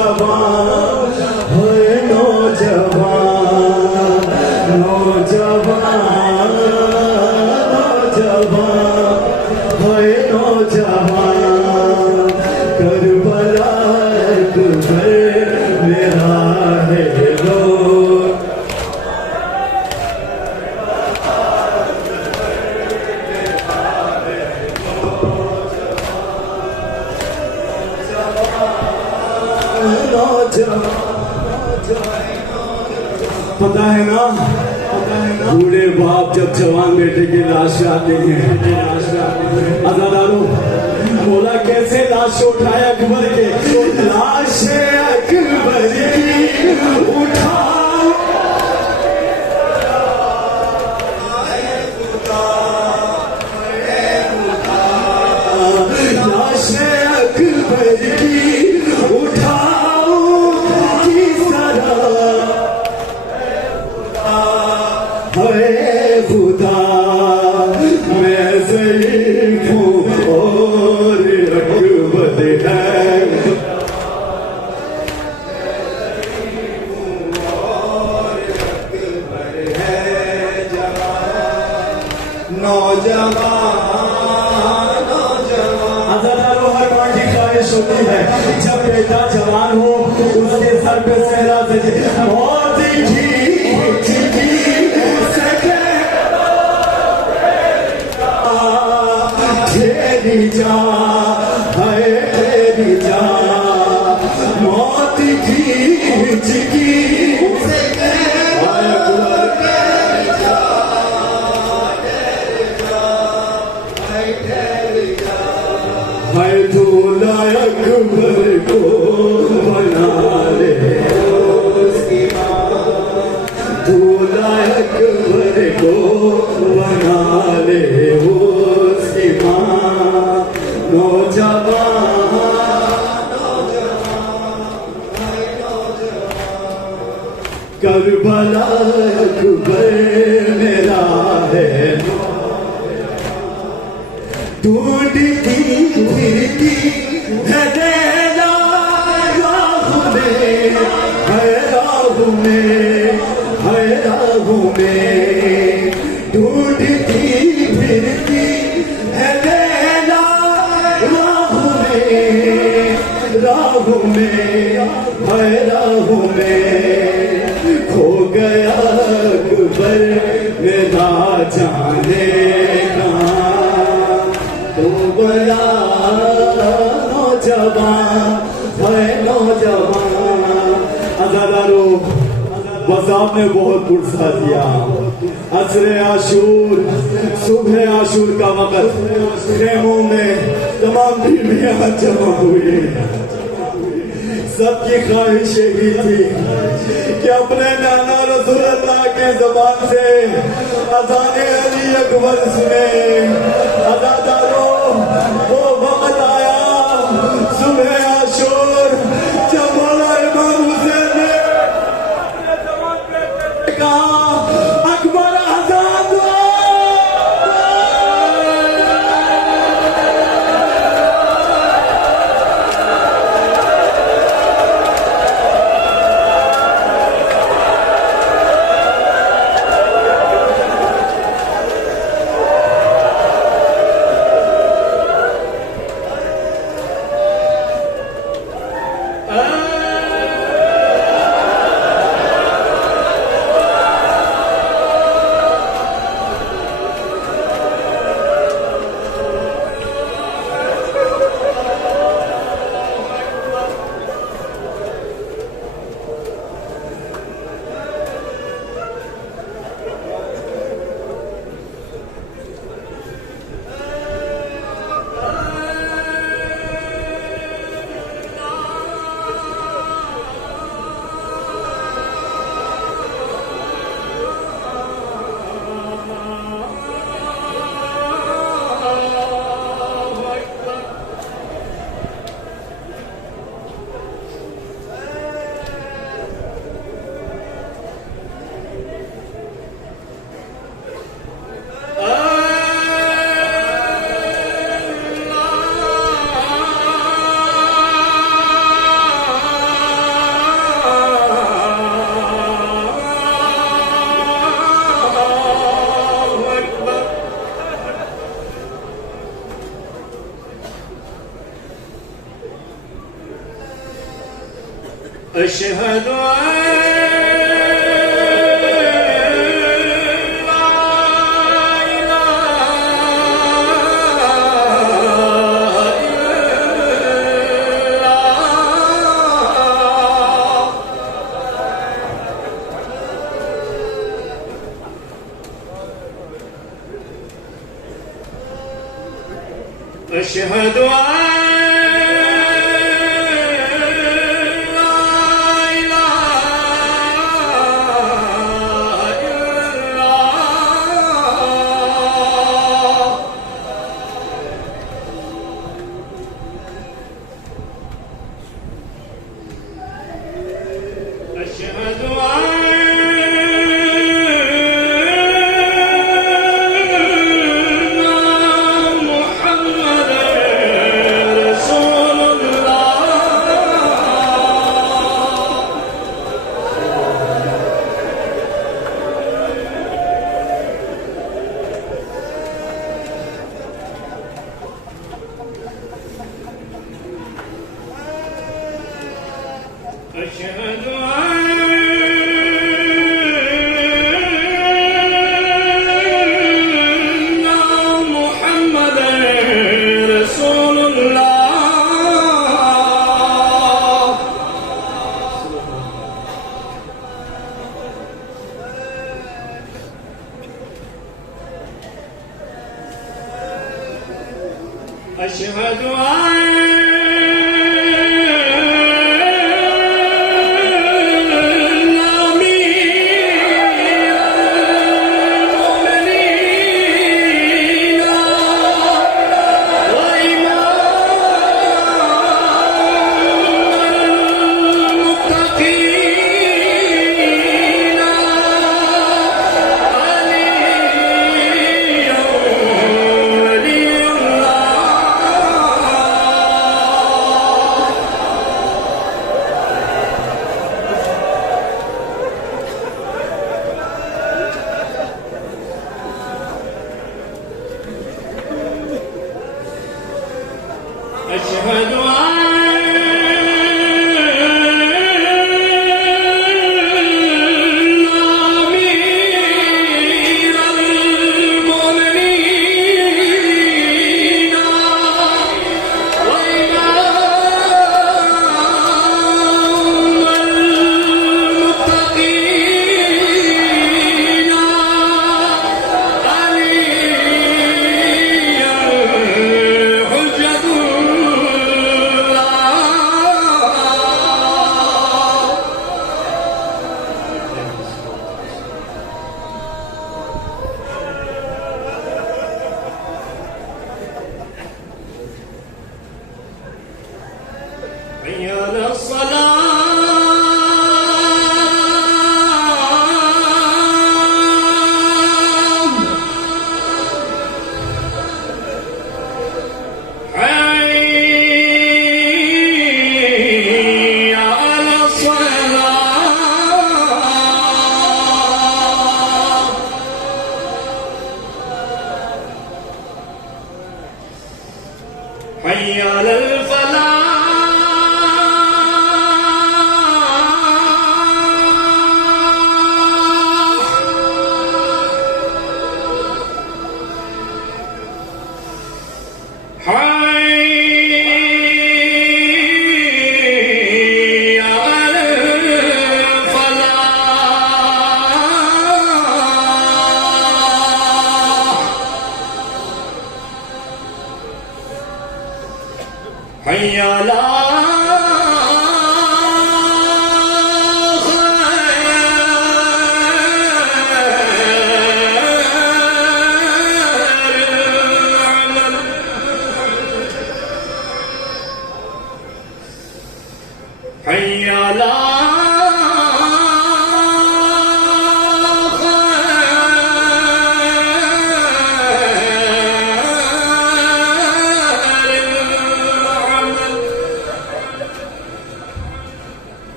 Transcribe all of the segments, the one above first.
नौजवान होए नौजवान नौजवान नौजवान होए नौजवान करबला घर मेरा है लो पता है ना बूढ़े बाप जब जवान बेटे की लाश आते हैं अजादारों बोला कैसे लाश उठाया अकबर के लाश अकबर की उठा लाश अकबर की खुदा मैं ज़ईफ़ हूँ और अकबर है नौजवान हर माँ की ख्वाहिश होती है जब बेटा जवान हो उसके सर पे सेहरा सजे बहुत ही तेरी जा है तेरी जा मौत खींच की है दूल्हा अकबर को बना ले दूल्हा अकबर को बना ले उसकी माँ करबला अकबर मेरा है ढूंढती फिरती है देना राह में ढूंढती फिरती है देना राह में खो गया अकबर मेरा जाने का तो बड़ा नौजवान है नौजवान अज़ादारों बस आपने बहुत पुरसा दिया असरे आशूर सुबह आशूर का वक़्त खेमों में तमाम बीवियां जमा हुई सबकी ख्वाहिश यही थी कि अपने नाना रसूलुल्लाह के ज़बान से अज़ाने अली अकबर सुने अज़ादारों वो वक़्त आया सुबह आशूर जब मौला इमाम हुसैन ने कहा अकबर आजाद أشهد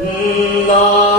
ना